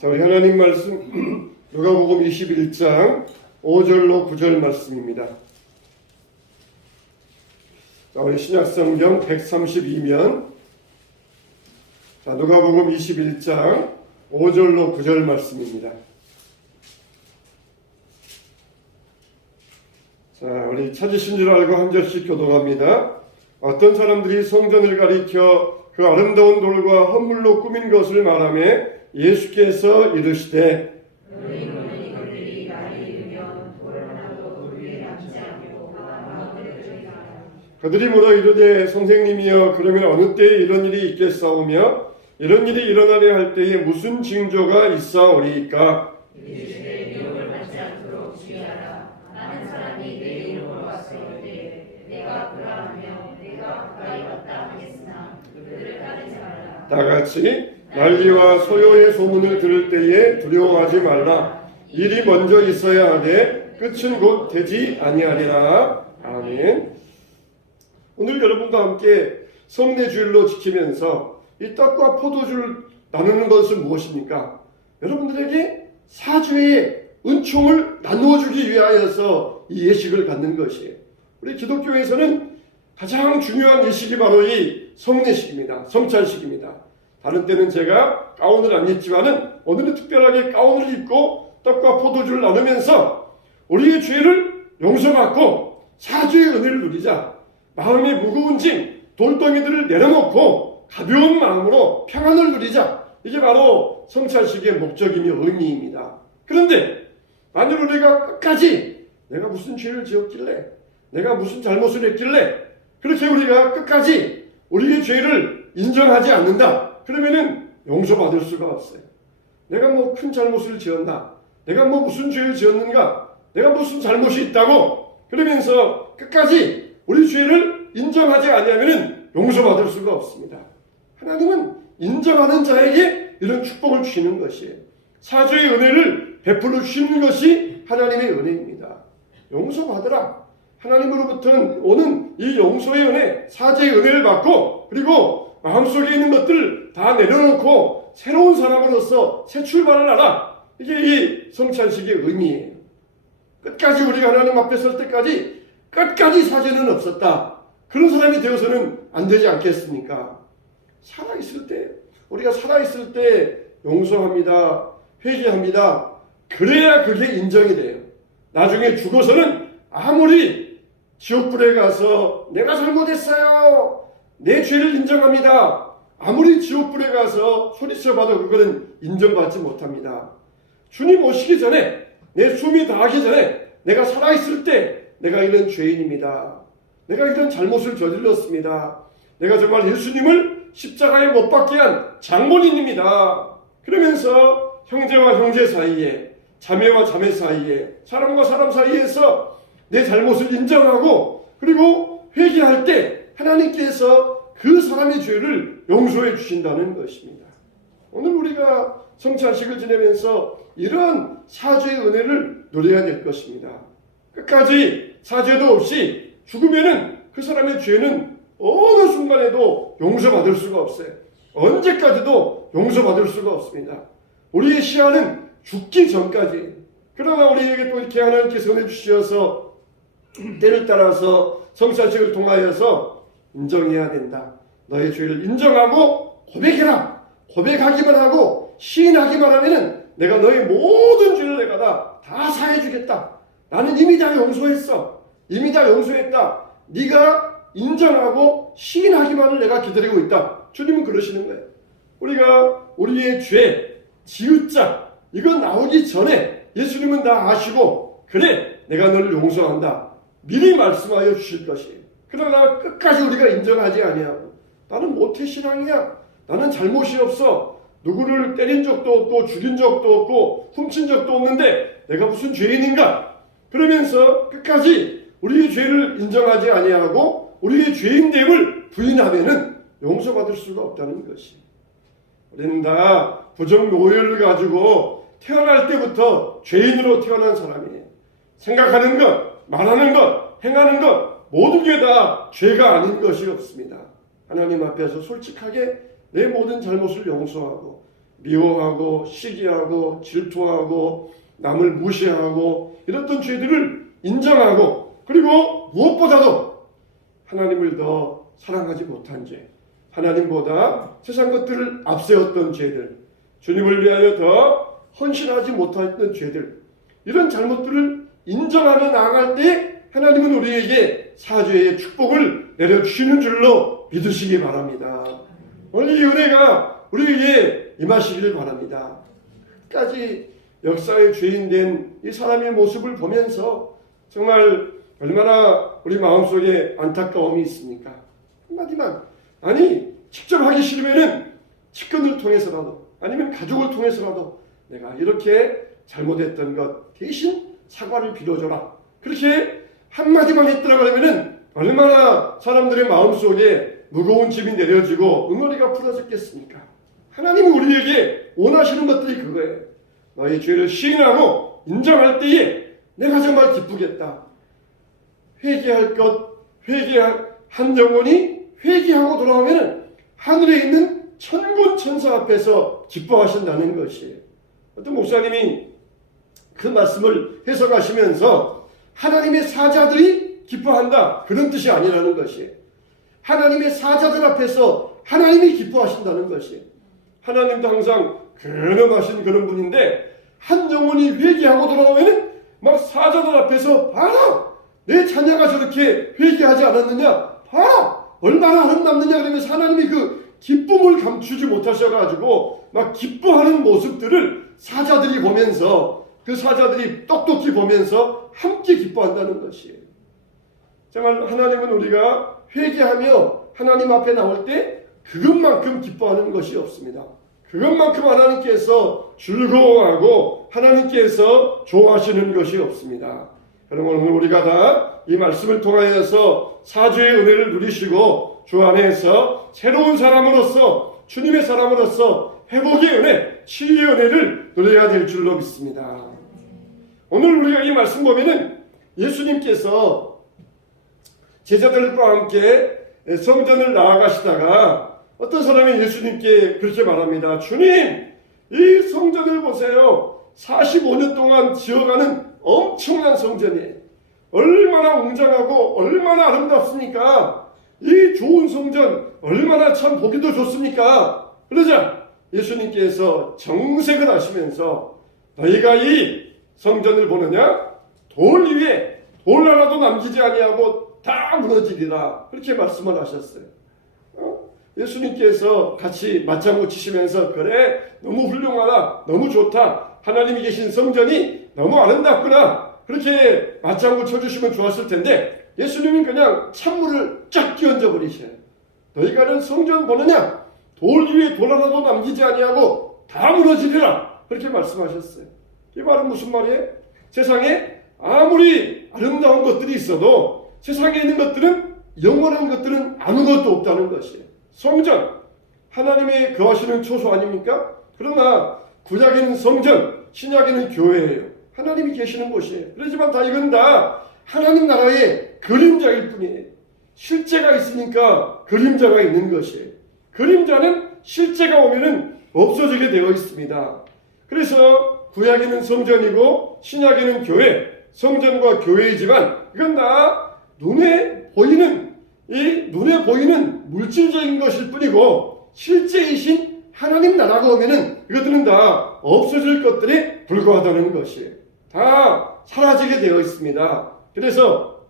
자, 우리 하나님 말씀 누가복음 21장 5절로 9절 말씀입니다. 자, 우리 신약성경 132면 자, 누가복음 21장 5절로 9절 말씀입니다. 자, 우리 찾으신 줄 알고 한 절씩 교독합니다. 어떤 사람들이 성전을 가리켜 그 아름다운 돌과 헌물로 꾸민 것을 말하며 예수께서 이르시되 그들이 물어 이르되 선생님이여 그러면 어느 때에 이런 일이 있겠사오며 이런 일이 일어나려 할 때에 무슨 징조가 있사오리이까? 이르시되 미움을 받지 않도록 주의하라. 많은 사람이 내 이름으로 와서 이르되 내가 그러하며 내가 가까이 왔다 하겠으나 그들을 따르지 말라. 다같이 난리와 소요의 소문을 들을 때에 두려워하지 말라. 일이 먼저 있어야 하되 끝은 곧 되지 아니하리라. 아멘. 오늘 여러분과 함께 성례주일로 지키면서 이 떡과 포도주를 나누는 것은 무엇입니까? 여러분들에게 사죄의 은총을 나누어주기 위하여서 이 예식을 갖는 것이에요. 우리 기독교에서는 가장 중요한 예식이 바로 이 성례식입니다. 성찬식입니다. 다른 때는 제가 가운을 안 입지만은 오늘은 특별하게 가운을 입고 떡과 포도주를 나누면서 우리의 죄를 용서받고 사죄의 은혜를 누리자. 마음의 무거운 짐, 돌덩이들을 내려놓고 가벼운 마음으로 평안을 누리자. 이게 바로 성찬식의 목적이며 의미입니다. 그런데 만일 우리가 끝까지 내가 무슨 죄를 지었길래, 내가 무슨 잘못을 했길래 그렇게 우리가 끝까지 우리의 죄를 인정하지 않는다. 그러면은 용서받을 수가 없어요. 내가 뭐 큰 잘못을 지었나? 내가 뭐 무슨 죄를 지었는가? 내가 무슨 잘못이 있다고? 그러면서 끝까지 우리 죄를 인정하지 않으면은 용서받을 수가 없습니다. 하나님은 인정하는 자에게 이런 축복을 주시는 것이에요. 사죄의 은혜를 베풀어 주시는 것이 하나님의 은혜입니다. 용서받으라. 하나님으로부터는 오는 이 용서의 은혜, 사죄의 은혜를 받고 그리고 마음속에 있는 것들을 다 내려놓고 새로운 사람으로서 새 출발을 하라. 이게 이 성찬식의 의미예요. 끝까지 우리가 하나님 앞에 설 때까지 끝까지 사죄는 없었다. 그런 사람이 되어서는 안 되지 않겠습니까? 살아있을 때, 우리가 살아있을 때 용서합니다. 회개합니다. 그래야 그게 인정이 돼요. 나중에 죽어서는 아무리 지옥불에 가서 내가 잘못했어요. 내 죄를 인정합니다. 아무리 지옥불에 가서 소리쳐봐도 그거는 인정받지 못합니다. 주님 오시기 전에 내 숨이 다하기 전에 내가 살아있을 때 내가 이런 죄인입니다. 내가 이런 잘못을 저질렀습니다. 내가 정말 예수님을 십자가에 못 박게 한 장본인입니다. 그러면서 형제와 형제 사이에 자매와 자매 사이에 사람과 사람 사이에서 내 잘못을 인정하고 그리고 회개할 때 하나님께서 그 사람의 죄를 용서해 주신다는 것입니다. 오늘 우리가 성찬식을 지내면서 이런 사죄의 은혜를 누려야 될 것입니다. 끝까지 사죄도 없이 죽으면은 그 사람의 죄는 어느 순간에도 용서받을 수가 없어요. 언제까지도 용서받을 수가 없습니다. 우리의 시야는 죽기 전까지. 그러나 우리에게 또 이렇게 하나님께서 은혜 주셔서 때를 따라서 성찬식을 통하여서 인정해야 된다. 너의 죄를 인정하고 고백해라. 고백하기만 하고 시인하기만 하면은 내가 너의 모든 죄를 내가 다 사해주겠다. 나는 이미 다 용서했어. 이미 다 용서했다. 네가 인정하고 시인하기만을 내가 기다리고 있다. 주님은 그러시는 거예요. 우리가 우리의 죄, 지읒자 이거 나오기 전에 예수님은 다 아시고 그래 내가 너를 용서한다. 미리 말씀하여 주실 것이에요. 그러나 끝까지 우리가 인정하지 아니하고 나는 모태신앙이야. 나는 잘못이 없어. 누구를 때린 적도 없고 죽인 적도 없고 훔친 적도 없는데 내가 무슨 죄인인가? 그러면서 끝까지 우리의 죄를 인정하지 아니하고 우리의 죄인됨을 부인하면은 용서받을 수가 없다는 것이. 우리는 다 부정노열을 가지고 태어날 때부터 죄인으로 태어난 사람이에요. 생각하는 것, 말하는 것, 행하는 것 모든 게 다 죄가 아닌 것이 없습니다. 하나님 앞에서 솔직하게 내 모든 잘못을 용서하고 미워하고 시기하고 질투하고 남을 무시하고 이랬던 죄들을 인정하고, 그리고 무엇보다도 하나님을 더 사랑하지 못한 죄, 하나님보다 세상 것들을 앞세웠던 죄들, 주님을 위하여 더 헌신하지 못했던 죄들, 이런 잘못들을 인정하며 나아갈 때 하나님은 우리에게 사죄의 축복을 내려주시는 줄로 믿으시기 바랍니다. 오늘 이 은혜가 우리에게 임하시기를 바랍니다. 끝까지 역사의 죄인된 이 사람의 모습을 보면서 정말 얼마나 우리 마음속에 안타까움이 있습니까? 한마디만, 아니 직접 하기 싫으면은 측근을 통해서라도 아니면 가족을 통해서라도 내가 이렇게 잘못했던 것 대신 사과를 빌어줘라, 그렇게 한마디만 했더라 그러면은 얼마나 사람들의 마음속에 무거운 짐이 내려지고 응어리가 풀어졌겠습니까? 하나님은 우리에게 원하시는 것들이 그거예요. 너의 죄를 시인하고 인정할 때에 내가 정말 기쁘겠다. 회개할 것, 회개한 영혼이 회개하고 돌아오면 하늘에 있는 천군 천사 앞에서 기뻐하신다는 것이에요. 어떤 목사님이 그 말씀을 해석하시면서 하나님의 사자들이 기뻐한다, 그런 뜻이 아니라는 것이에요. 하나님의 사자들 앞에서 하나님이 기뻐하신다는 것이에요. 하나님도 항상 근엄하신 그런 분인데 한 영혼이 회개하고 돌아오면 막 사자들 앞에서 봐라, 내 자녀가 저렇게 회개하지 않았느냐, 봐라 얼마나 아름답느냐, 그러면서 하나님이 그 기쁨을 감추지 못하셔가지고 막 기뻐하는 모습들을 사자들이 보면서, 그 사자들이 똑똑히 보면서 함께 기뻐한다는 것이에요. 정말 하나님은 우리가 회개하며 하나님 앞에 나올 때 그것만큼 기뻐하는 것이 없습니다. 그것만큼 하나님께서 즐거워하고 하나님께서 좋아하시는 것이 없습니다. 여러분, 오늘 우리가 다 이 말씀을 통하여서 사죄의 은혜를 누리시고 주 안에서 새로운 사람으로서, 주님의 사람으로서 회복의 은혜, 치유의 은혜를 누려야 될 줄로 믿습니다. 오늘 우리가 이 말씀 보면은 예수님께서 제자들과 함께 성전을 나아가시다가 어떤 사람이 예수님께 그렇게 말합니다. 주님, 이 성전을 보세요. 45년 동안 지어가는 엄청난 성전이에요. 얼마나 웅장하고 얼마나 아름답습니까? 이 좋은 성전 얼마나 참 보기도 좋습니까? 그러자 예수님께서 정색을 하시면서 너희가 이 성전을 보느냐? 돌 위에 돌 하나도 남기지 아니하고 다 무너지리라, 그렇게 말씀을 하셨어요. 예수님께서 같이 맞장구 치시면서 그래, 너무 훌륭하다, 너무 좋다, 하나님이 계신 성전이 너무 아름답구나, 그렇게 맞장구 쳐주시면 좋았을 텐데 예수님은 그냥 찬물을 쫙 끼얹어 버리셔요. 너희가는 성전 보느냐? 돌 위에 돌 하나도 남기지 아니하고 다 무너지리라, 그렇게 말씀하셨어요. 이 말은 무슨 말이에요? 세상에 아무리 아름다운 것들이 있어도 세상에 있는 것들은, 영원한 것들은 아무것도 없다는 것이에요. 성전, 하나님의 거하시는 초소 아닙니까? 그러나 구약에는 성전, 신약에는 교회예요. 하나님이 계시는 곳이에요. 그렇지만 이건 다 하나님 나라의 그림자일 뿐이에요. 실제가 있으니까 그림자가 있는 것이에요. 그림자는 실제가 오면은 없어지게 되어 있습니다. 그래서 구약에는 성전이고 신약에는 교회, 성전과 교회이지만 이건 다 눈에 보이는 물질적인 것일 뿐이고 실제이신 하나님 나라가 오면은 이것들은 다 없어질 것들에 불과하다는 것이에요. 다 사라지게 되어 있습니다. 그래서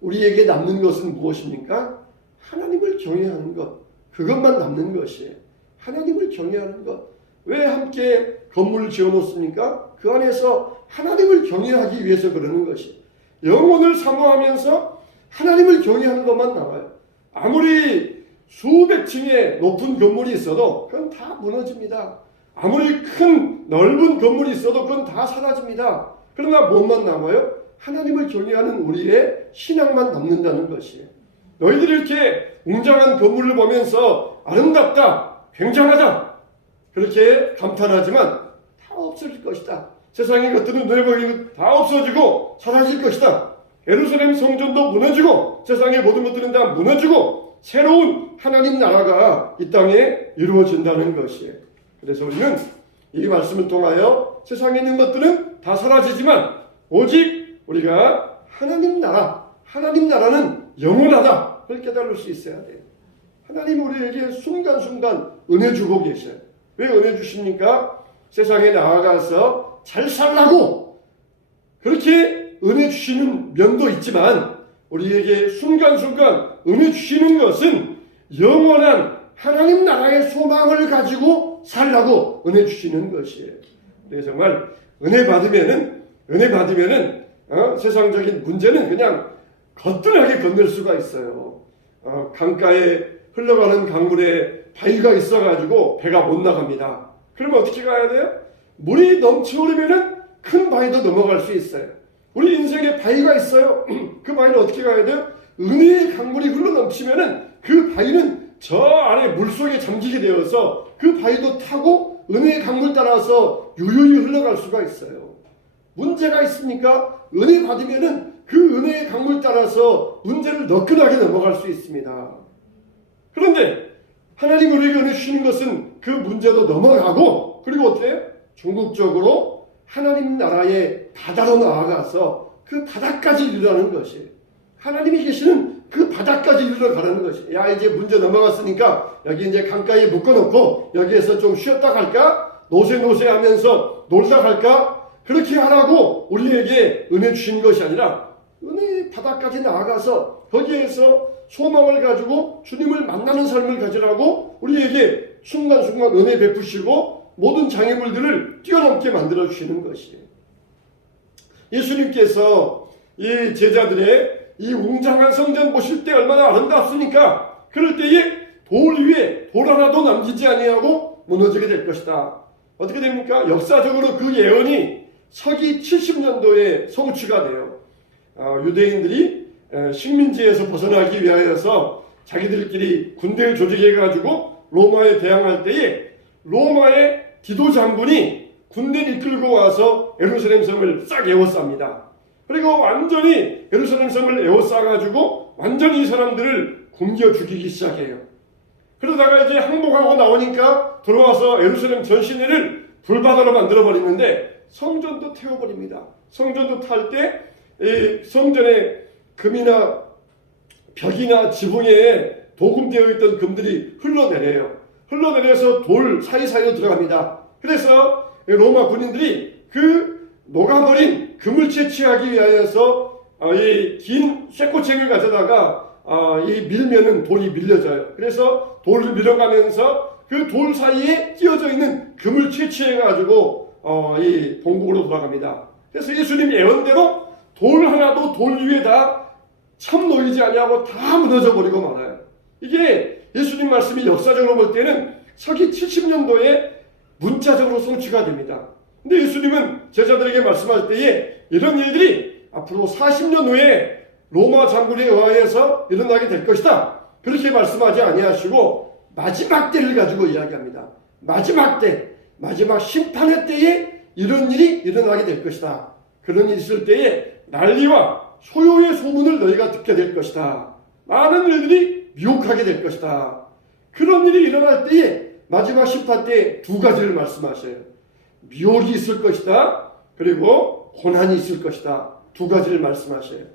우리에게 남는 것은 무엇입니까? 하나님을 경외하는 것, 그것만 남는 것이에요. 하나님을 경외하는 것. 왜 함께 건물을 지어놓습니까? 그 안에서 하나님을 경외하기 위해서 그러는 것이에요. 영혼을 사모하면서 하나님을 경외하는 것만 나와요. 아무리 수백 층의 높은 건물이 있어도 그건 다 무너집니다. 아무리 큰 넓은 건물이 있어도 그건 다 사라집니다. 그러나 무엇만 남아요? 하나님을 경외하는 우리의 신앙만 남는다는 것이에요. 너희들이 이렇게 웅장한 건물을 보면서 아름답다, 굉장하다, 그렇게 감탄하지만 다 없어질 것이다. 세상의 것들은 눈에 보이는 다 없어지고 사라질 것이다. 예루살렘 성전도 무너지고 세상의 모든 것들은 다 무너지고 새로운 하나님 나라가 이 땅에 이루어진다는 것이에요. 그래서 우리는 이 말씀을 통하여 세상에 있는 것들은 다 사라지지만 오직 우리가 하나님 나라는 영원하다. 그걸 깨달을 수 있어야 돼요. 하나님 우리에게 순간순간 은혜 주고 계셔요. 왜 은혜 주십니까? 세상에 나아가서 잘 살라고 그렇게 은혜 주시는 면도 있지만 우리에게 순간순간 은혜 주시는 것은 영원한 하나님 나라의 소망을 가지고 살라고 은혜 주시는 것이에요. 그래서 정말 은혜 받으면은 세상적인 문제는 그냥 거뜬하게 건널 수가 있어요. 강가에 흘러가는 강물에 바위가 있어가지고 배가 못 나갑니다. 그러면 어떻게 가야 돼요? 물이 넘쳐오르면은 큰 바위도 넘어갈 수 있어요. 우리 인생에 바위가 있어요. 그 바위는 어떻게 가야 돼요? 은혜의 강물이 흘러 넘치면은 그 바위는 저 아래 물속에 잠기게 되어서 그 바위도 타고 은혜의 강물 따라서 유유히 흘러갈 수가 있어요. 문제가 있으니까 은혜 받으면은 그 은혜의 강물 따라서 문제를 너끈하게 넘어갈 수 있습니다. 그런데 하나님 우리에게 은혜 주시는 것은 그 문제도 넘어가고 그리고 어떻게 해요? 궁극적으로 하나님 나라의 바다로 나아가서 그 바다까지 이르라는 것이에요. 하나님이 계시는 그 바다까지 이르러 가라는 것이에요. 야 이제 문제 넘어갔으니까 여기 이제 강가에 묶어놓고 여기에서 좀 쉬었다 갈까? 노세노세 하면서 놀다 갈까? 그렇게 하라고 우리에게 은혜 주신 것이 아니라 은혜의 바다까지 나아가서 거기에서 소망을 가지고 주님을 만나는 삶을 가지라고 우리에게 순간순간 은혜 베푸시고 모든 장애물들을 뛰어넘게 만들어 주시는 것이에요. 예수님께서 이 제자들의 이 웅장한 성전 보실 때 얼마나 아름답습니까? 그럴 때에 돌 위에 돌 하나도 남기지 아니하고 무너지게 될 것이다. 어떻게 됩니까? 역사적으로 그 예언이 서기 70년도에 성취가 돼요. 유대인들이 식민지에서 벗어나기 위하여서 자기들끼리 군대를 조직해가지고 로마에 대항할 때에 로마의 디도 장군이 군대를 이끌고 와서 예루살렘 성을 싹 에워쌉니다. 그리고 완전히 예루살렘 성을 에워싸가지고 완전히 이 사람들을 굶겨 죽이기 시작해요. 그러다가 이제 항복하고 나오니까 들어와서 예루살렘 전시내를 불바다로 만들어버리는데 성전도 태워버립니다. 성전도 탈 때 성전에 금이나 벽이나 지붕에 도금되어 있던 금들이 흘러내려요. 흘러내려서 돌 사이사이로 들어갑니다. 그래서 로마 군인들이 그 녹아버린 금을 채취하기 위하여서 이 긴 쇠꼬챙이를 가져다가 이 밀면은 돌이 밀려져요. 그래서 돌을 밀어가면서 그 돌 사이에 끼어져 있는 금을 채취해가지고 이 본국으로 돌아갑니다. 그래서 예수님 예언대로 돌 하나도 돌 위에다 참 놓이지 아니하고 다 무너져 버리고 말아요. 이게 예수님 말씀이 역사적으로 볼 때는 서기 70년도에 문자적으로 성취가 됩니다. 근데 예수님은 제자들에게 말씀할 때에 이런 일들이 앞으로 40년 후에 로마 장군에 의하여서 일어나게 될 것이다. 그렇게 말씀하지 아니하시고 마지막 때를 가지고 이야기합니다. 마지막 때, 마지막 심판의 때에 이런 일이 일어나게 될 것이다. 그런 일이 있을 때에 난리와 소요의 소문을 너희가 듣게 될 것이다. 많은 일들이 미혹하게 될 것이다. 그런 일이 일어날 때에 마지막 심판 때 두 가지를 말씀하셔요. 미혹이 있을 것이다. 그리고 고난이 있을 것이다. 두 가지를 말씀하셔요.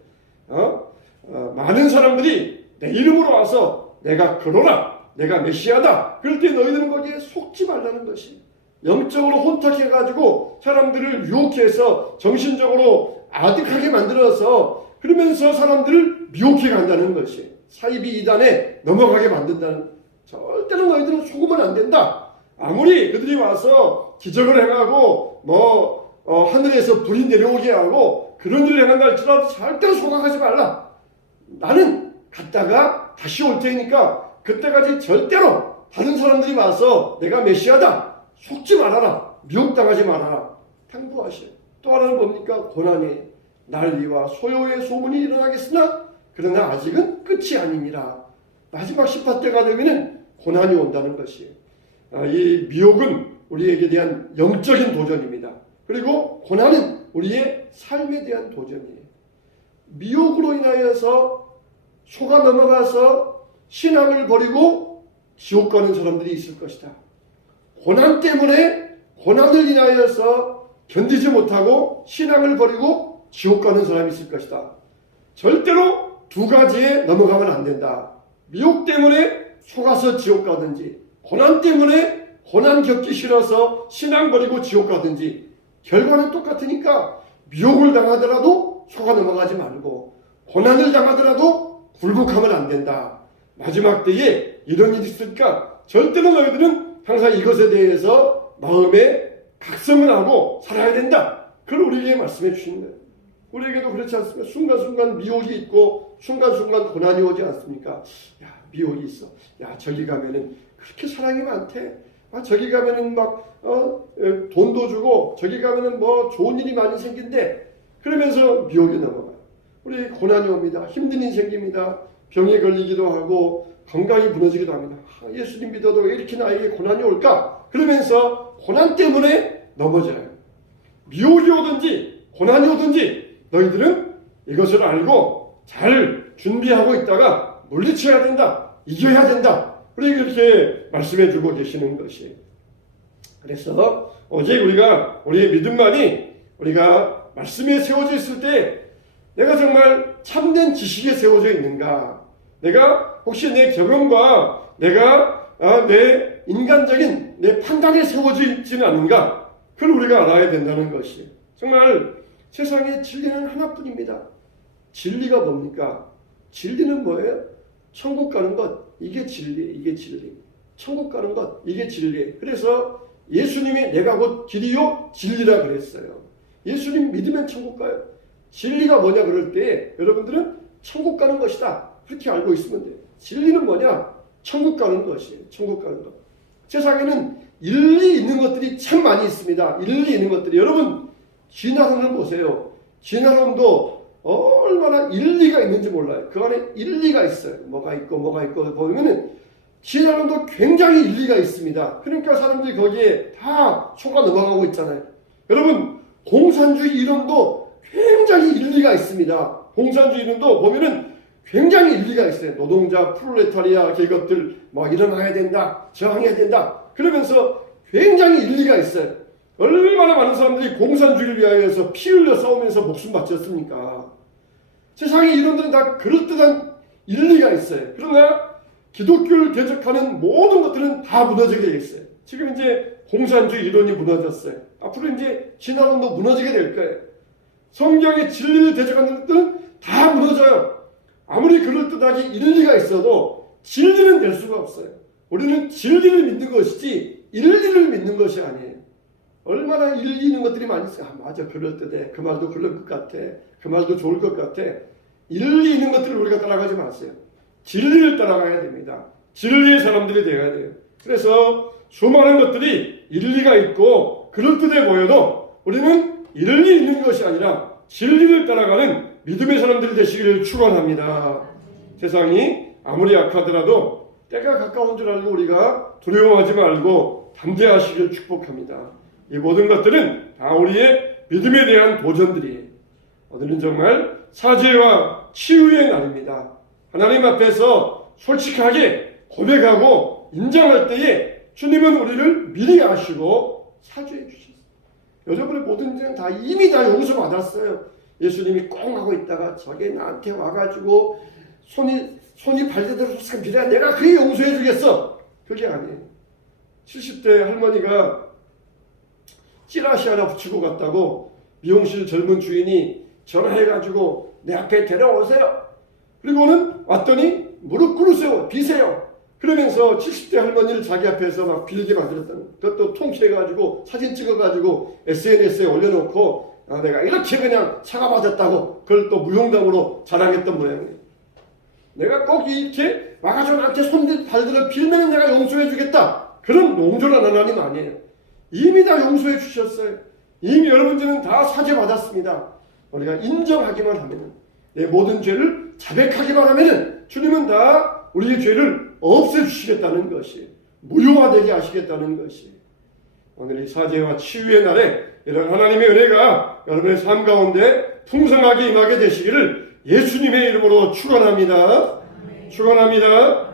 많은 사람들이 내 이름으로 와서 내가 그러나 내가 메시아다. 그럴 때 너희들은 거기에 속지 말라는 것이. 영적으로 혼탁해가지고 사람들을 유혹해서 정신적으로 아득하게 만들어서 그러면서 사람들을 미혹해 간다는 것이. 사이비 이단에 넘어가게 만든다는. 절대로 너희들은 속으면 안 된다. 아무리 그들이 와서 기적을 행하고 하늘에서 불이 내려오게 하고 그런 일을 행한다 할지라도 절대로 속아가지 말라. 나는 갔다가 다시 올 테니까 그때까지 절대로 다른 사람들이 와서 내가 메시아다. 속지 말아라. 미혹당하지 말아라. 당부하셔요. 또 하나는 뭡니까? 고난이 난리와 소요의 소문이 일어나겠으나 그러나 아직은 끝이 아니니라. 마지막 심판 때가 되면은 고난이 온다는 것이에요. 이 미혹은 우리에게 대한 영적인 도전입니다. 그리고 고난은 우리의 삶에 대한 도전이에요. 미혹으로 인하여서 속아 넘어가서 신앙을 버리고 지옥 가는 사람들이 있을 것이다. 고난 때문에 고난을 인하여서 견디지 못하고 신앙을 버리고 지옥 가는 사람이 있을 것이다. 절대로 두 가지에 넘어가면 안 된다. 미혹 때문에 속아서 지옥 가든지, 고난 때문에 고난 겪기 싫어서 신앙 버리고 지옥 가든지, 결과는 똑같으니까 미혹을 당하더라도 속아 넘어가지 말고, 고난을 당하더라도 굴복하면 안 된다. 마지막 때에 이런 일이 있으니까 절대로 너희들은 항상 이것에 대해서 마음에 각성을 하고 살아야 된다. 그걸 우리에게 말씀해 주시는 거예요. 우리에게도 그렇지 않습니까? 순간순간 미혹이 있고 순간순간 고난이 오지 않습니까? 야, 미혹이 있어. 야, 저기 가면은 그렇게 사랑이 많대. 아, 저기 가면은 막 돈도 주고 저기 가면은 뭐 좋은 일이 많이 생긴대. 그러면서 미혹이 넘어가요. 우리 고난이 옵니다. 힘든 일이 생깁니다. 병에 걸리기도 하고 건강이 무너지기도 합니다. 아, 예수님 믿어도 왜 이렇게 나에게 고난이 올까? 그러면서 고난 때문에 넘어져요. 미혹이 오든지 고난이 오든지 너희들은 이것을 알고 잘 준비하고 있다가 물리쳐야 된다. 이겨야 된다. 우리에게 이렇게 말씀해 주고 계시는 것이. 그래서 어제 우리의 믿음만이 우리가 말씀에 세워져 있을 때 내가 정말 참된 지식에 세워져 있는가? 내가 혹시 내 경험과 내가 내 인간적인 내 판단에 세워져 있지는 않은가? 그걸 우리가 알아야 된다는 것이. 정말 세상에 진리는 하나뿐입니다. 진리가 뭡니까? 진리는 뭐예요? 천국 가는 것, 이게 진리, 이게 진리. 천국 가는 것, 이게 진리. 그래서 예수님이 내가 곧 길이요 진리라 그랬어요. 예수님 믿으면 천국 가요. 진리가 뭐냐 그럴 때 여러분들은 천국 가는 것이다. 그렇게 알고 있으면 돼요. 진리는 뭐냐? 천국 가는 것이에요. 천국 가는 것. 세상에는 일리 있는 것들이 참 많이 있습니다. 일리 있는 것들이. 여러분 진화론을 보세요. 진화론도 얼마나 일리가 있는지 몰라요. 그 안에 일리가 있어요. 뭐가 있고 보면은 진화론도 굉장히 일리가 있습니다. 그러니까 사람들이 거기에 다 속아 넘어가고 있잖아요. 여러분 공산주의 이론도 굉장히 일리가 있습니다. 공산주의 이론도 보면은 굉장히 일리가 있어요. 노동자, 프롤레타리아 계급들 뭐 일어나야 된다, 저항해야 된다. 그러면서 굉장히 일리가 있어요. 얼마나 많은 사람들이 공산주의를 위하여서 피 흘려 싸우면서 목숨 바쳤습니까? 세상의 이론들은 다 그럴듯한 일리가 있어요. 그러나 기독교를 대적하는 모든 것들은 다 무너지게 되어 있어요. 지금 이제 공산주의 이론이 무너졌어요. 앞으로 이제 진화론도 무너지게 될 거예요. 성경의 진리를 대적하는 것들은 다 무너져요. 아무리 그럴듯하게 일리가 있어도 진리는 될 수가 없어요. 우리는 진리를 믿는 것이지 일리를 믿는 것이 아니에요. 얼마나 일리 있는 것들이 많이 있어요. 아, 맞아, 그럴듯해. 그 말도 그럴 것 같아. 그 말도 좋을 것 같아. 일리 있는 것들을 우리가 따라가지 마세요. 진리를 따라가야 됩니다. 진리의 사람들이 되어야 돼요. 그래서 수많은 것들이 일리가 있고 그럴듯해 보여도 우리는 일리 있는 것이 아니라 진리를 따라가는 믿음의 사람들이 되시기를 축원합니다. 세상이 아무리 약하더라도 때가 가까운 줄 알고 우리가 두려워하지 말고 담대하시기를 축복합니다. 이 모든 것들은 다 우리의 믿음에 대한 도전들이에요. 오늘은 정말 사죄와 치유의 날입니다. 하나님 앞에서 솔직하게 고백하고 인정할 때에 주님은 우리를 미리 아시고 사죄해 주셨어요. 여러분의 모든 죄는 다 이미 다 용서받았어요. 예수님이 꽁 하고 있다가 저게 나한테 와가지고 손이 발대대로 싹 빌어야 내가 그게 용서해 주겠어. 그게 아니에요. 70대 할머니가 찌라시 하나 붙이고 갔다고 미용실 젊은 주인이 전화해가지고 내 앞에 데려오세요. 그리고는 왔더니 무릎 꿇으세요. 비세요. 그러면서 70대 할머니를 자기 앞에서 막 빌게 만들었다는, 그것도 통쾌해가지고 사진 찍어가지고 SNS에 올려놓고 내가 이렇게 그냥 사과받았다고 그걸 또 무용담으로 자랑했던 모양이에요. 내가 꼭 이렇게 와가지고 나한테 손 발들어 빌면 내가 용서해 주겠다. 그런 용조란 하나님 아니에요. 이미 다 용서해 주셨어요. 이미 여러분들은 다 사죄받았습니다. 우리가 인정하기만 하면, 내 모든 죄를 자백하기만 하면 주님은 다 우리의 죄를 없애주시겠다는 것이, 무효화되게 하시겠다는 것이, 오늘 이 사죄와 치유의 날에 이런 하나님의 은혜가 여러분의 삶 가운데 풍성하게 임하게 되시기를 예수님의 이름으로 축원합니다. 축원합니다.